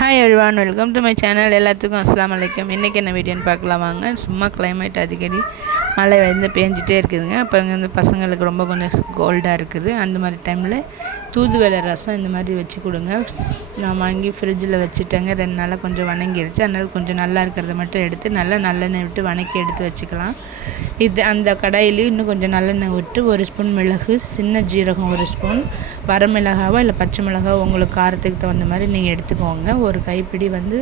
Hi everyone welcome to my channel எல்லாத்துக்கும் அஸ்லாம் வலைக்கம் இன்றைக்கி என்ன வீடியோன்னு பார்க்கலாம் வாங்க. சும்மா கிளைமேட் அடிக்கடி மழை வந்து பேஞ்சிட்டே இருக்குதுங்க. அப்போ இங்கே வந்து பசங்களுக்கு ரொம்ப கொஞ்சம் கோல்டாக இருக்குது. அந்த மாதிரி டைமில் தூதுவளை ரசம் இந்த மாதிரி வச்சு கொடுங்க. நான் வாங்கி ஃப்ரிட்ஜில் வச்சுட்டேங்க. ரெண்டு நாளாக கொஞ்சம் வணங்கிருச்சு. அதனால் கொஞ்சம் நல்லா இருக்கிறத மட்டும் எடுத்து நல்லா நல்லெண்ணெய் விட்டு வணக்கி எடுத்து வச்சுக்கலாம். இது அந்த கடாயிலையும் இன்னும் கொஞ்சம் நல்லெண்ணெய் விட்டு ஒரு ஸ்பூன் மிளகு சின்ன ஜீரகம் ஒரு ஸ்பூன் வரமிளகாவோ இல்லை பச்சை மிளகாவோ உங்களுக்கு காரத்துக்கு தகுந்த மாதிரி நீங்கள் எடுத்துக்கோங்க. ஒரு கைப்பிடி வந்து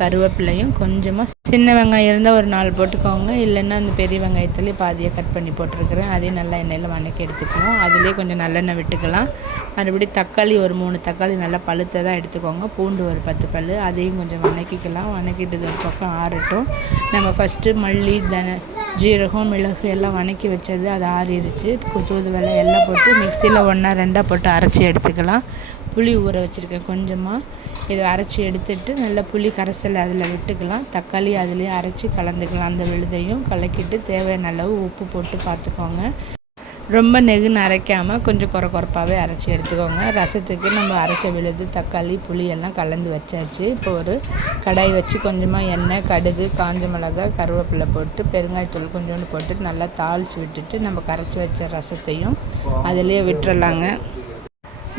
கருவேப்பிலையும் கொஞ்சமாக சின்ன வெங்காயம் இருந்தால் ஒரு நாலு போட்டுக்கோங்க. இல்லைன்னா அந்த பெரிய வெங்காயத்துலேயே பாதியை கட் பண்ணி போட்டிருக்கிறேன். அதையும் நல்லா எண்ணெயில் வணக்கி எடுத்துக்கணும் அதுலேயே கொஞ்சம் நல்லெண்ணெய் விட்டுக்கலாம். மறுபடியும் தக்காளி ஒரு மூணு தக்காளி நல்லா பழுத்ததாக எடுத்துக்கோங்க. பூண்டு ஒரு பத்து பல் அதையும் கொஞ்சம் வணக்கிக்கலாம். வணக்கிட்டது ஒரு பக்கம் ஆறட்டும். நம்ம ஃபஸ்ட்டு மல்லி தன ஜீரகம் மிளகு எல்லாம் வணக்கி வச்சது அது ஆறிடுச்சு தூதுவளை எல்லாம் போட்டு மிக்சியில் ஒன்றா ரெண்டாக போட்டு அரைச்சி எடுத்துக்கலாம். புளி ஊற வச்சுருக்கேன் கொஞ்சமாக இதை அரைச்சி எடுத்துட்டு நல்லா புளி கரைசல் அதில் விட்டுக்கலாம். தக்காளி அதுலேயே அரைச்சி கலந்துக்கலாம். அந்த விழுதையும் கலக்கிட்டு தேவையான அளவு உப்பு போட்டு பார்த்துக்கோங்க. ரொம்ப நெகுன்னு அரைக்காமல் கொஞ்சம் குறை குறைப்பாகவே அரைச்சி எடுத்துக்கோங்க. ரசத்துக்கு நம்ம அரைச்ச விழுது தக்காளி புளி எல்லாம் கலந்து வச்சாச்சு. இப்போ ஒரு கடாய் வச்சு கொஞ்சமாக எண்ணெய் கடுகு காஞ்ச மிளகாய் கருவேப்பிலை போட்டு பெருங்காயத்தூள் கொஞ்சோண்டு போட்டு நல்லா தாளித்து விட்டுட்டு நம்ம கரைச்சி வச்ச ரசத்தையும் அதிலே விட்டுறலாங்க.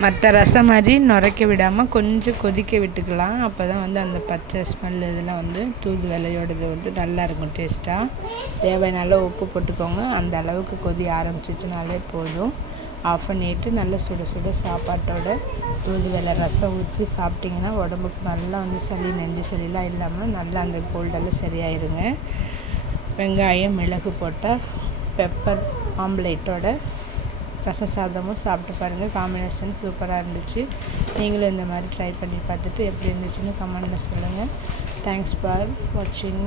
மற்ற ரசம் மாதிரி நுரைக்க விடாமல் கொஞ்சம் கொதிக்க விட்டுக்கலாம். அப்போ தான் வந்து அந்த பச்சை ஸ்மெல் இதெல்லாம் வந்து தூது விலையோடது வந்து நல்லாயிருக்கும் டேஸ்ட்டாக தேவையான உப்பு போட்டுக்கோங்க. அந்த அளவுக்கு கொதி ஆரம்பிச்சிச்சுனாலே போதும். ஆஃப் பண்ணிட்டு நல்லா சுட சுட சாப்பாட்டோட தூது வெலை ரசம் ஊற்றி சாப்பிட்டிங்கன்னா உடம்புக்கு நல்லா வந்து சளி நெஞ்சு சளிலாம் இல்லாமல் நல்லா அந்த கோல்டெல்லாம் சரியாயிருங்க. வெங்காயம் மிளகு போட்டால் பெப்பர் ஆம்லேட்டோட ரச சாதமும் சாப்பிட்டு பாருங்கள் காம்பினேஷன் சூப்பராக இருந்துச்சு. நீங்களும் இந்த மாதிரி ட்ரை பண்ணி பார்த்துட்டு எப்படி இருந்துச்சுன்னு கமெண்டில் சொல்லுங்கள் தேங்க்ஸ் ஃபார் வாட்சிங்